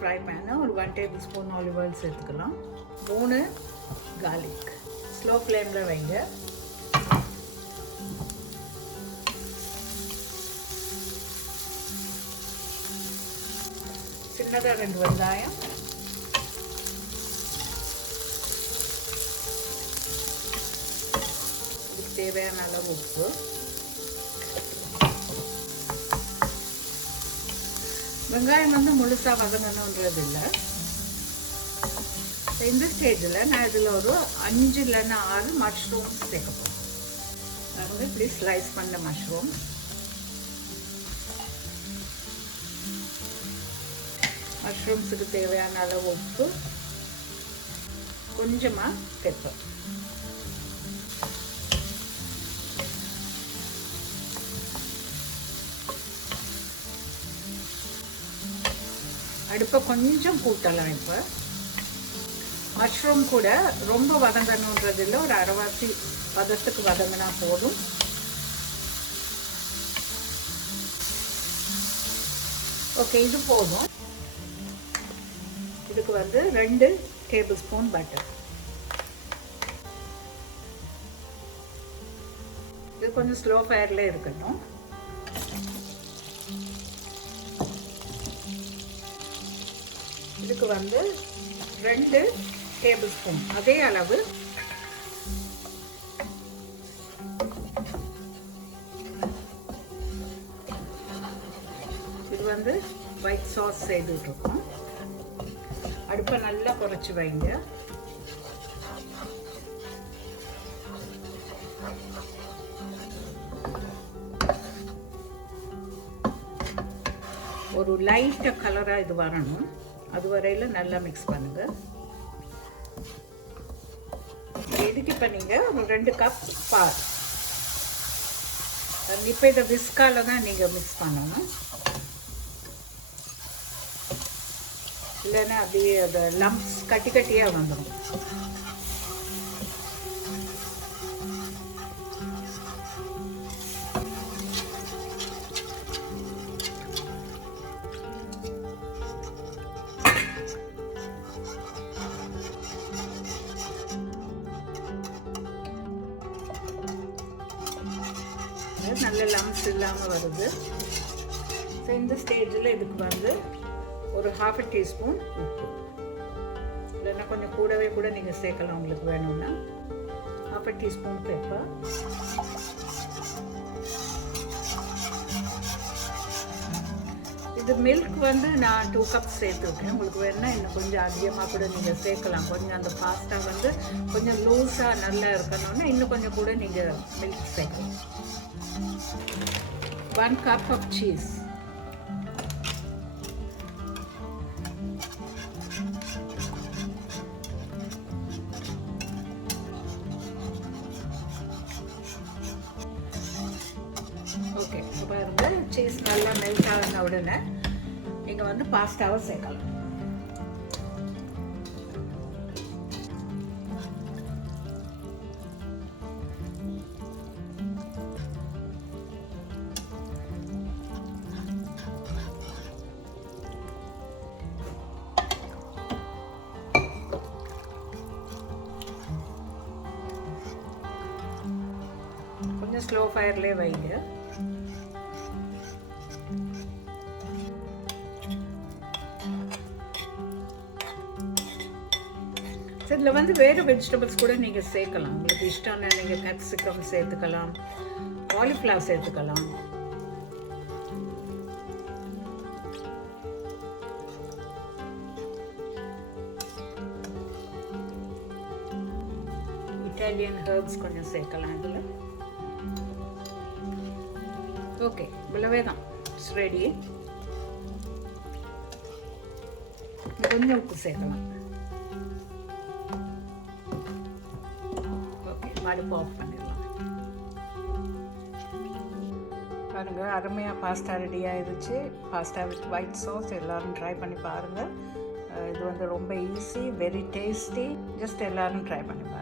Fry fan ஒரு 1 table spoon olive oil சேர்த்துக்கலாம். 3 garlic. Slow ஃப்ளேமில் வைங்க. சின்னதாக 2 வெங்காயம், இதுக்கு தேவையான அளவு உப்பு, வெங்காயம் வந்து முழுசாக வதங்கணுன்றது இல்லை. இந்த ஸ்டேஜில் நான் இதில் ஒரு 5 இல்லைன்னா 6 மஷ்ரூம்ஸ் சேர்க்கப்போம். அதாவது இப்படி ஸ்லைஸ் பண்ண மஷ்ரூம். மஷ்ரூம்ஸுக்கு தேவையான அளவு உப்பு, கொஞ்சமாக பெப்பர். அடுப்பை கொஞ்சம் கூட்டலாம். இப்போ மஷ்ரூம் கூட ரொம்ப வதங்கணுன்றது இல்லை, ஒரு அரைவாசி பதத்துக்கு வதங்கினா போதும். ஓகே, இது போதும். இதுக்கு வந்து 2 டேபிள் ஸ்பூன் பட்டர். இது கொஞ்சம் ஸ்லோ ஃபயர்ல இருக்கட்டும். இதுக்கு வந்து 2 டேபிள் ஸ்பூன் அதே அளவு இது வந்து ஒயிட் சாஸ் செய்துட்ருக்கோம். அடுப்பை நல்லா குறைச்சி வைங்க. ஒரு லைட்டாக கலராக இது வரணும், அது வரையில் நல்லா மிக்ஸ் பண்ணுங்க. இதுக்கு இப்போ நீங்கள் ஒரு 2 கப் பால். இப்போ இதை விஸ்கால தான் நீங்கள் மிக்ஸ் பண்ணணும், இல்லைன்னா அப்படியே அந்த லம்ப்ஸ் கட்டி கட்டியாக வந்துடும். நல்ல லம்ப்ஸ் இல்லாமல் வருது. ஸோ இந்த ஸ்டேஜில் இதுக்கு வந்து ஒரு 1/2 டீஸ்பூன் உப்பு, இல்லைன்னா கொஞ்சம் கூடவே கூட நீங்கள் சேர்க்கலாம் உங்களுக்கு வேணும்னா. 1/2 டீஸ்பூன் பெப்பர், இது மில்க் வந்து நான் 2 கப் சேர்த்துருக்கேன். உங்களுக்கு வேணுன்னா இன்னும் கொஞ்சம் அதிகமாக கூட நீங்கள் சேர்க்கலாம். கொஞ்சம் அந்த பாஸ்தா வந்து கொஞ்சம் லூஸாக நல்லா இருக்கணும்னா இன்னும் கொஞ்சம் கூட நீங்கள் மில்க் சேர்க்கலாம். 1 cup of cheese. ஓகே, பாருங்க சீஸ் நல்லா மெல்ட் ஆன உடனே நீங்கள் வந்து பாஸ்தாவை சேர்க்கலாம். கொஞ்சம் ஸ்லோ ஃபயர்லேயே வைங்க. இதில் வந்து வேறு வெஜிடபிள்ஸ் கூட நீங்கள் சேர்க்கலாம். உங்களுக்கு இஷ்டம்னா நீங்கள் கேப்சிகம் சேர்த்துக்கலாம், காலிஃப்ளவர் சேர்த்துக்கலாம். இட்டாலியன் ஹெர்ப்ஸ் கொஞ்சம் சேர்க்கலாம் இதில். ஓகே, இவ்வளவே தான், இட்ஸ் ரெடி. கொஞ்சம் உப்பு சேர்க்கலாம். ஓகே, அடுப்பு ஆஃப் பண்ணிடலாம். பாருங்கள், அருமையாக பாஸ்தா ரெடி ஆயிடுச்சு. பாஸ்தா வித் ஒயிட் சாஸ் எல்லோரும் ட்ரை பண்ணி பாருங்கள். இது வந்து ரொம்ப ஈஸி, வெரி டேஸ்டி. ஜஸ்ட் எல்லோரும் ட்ரை பண்ணி பாருங்கள்.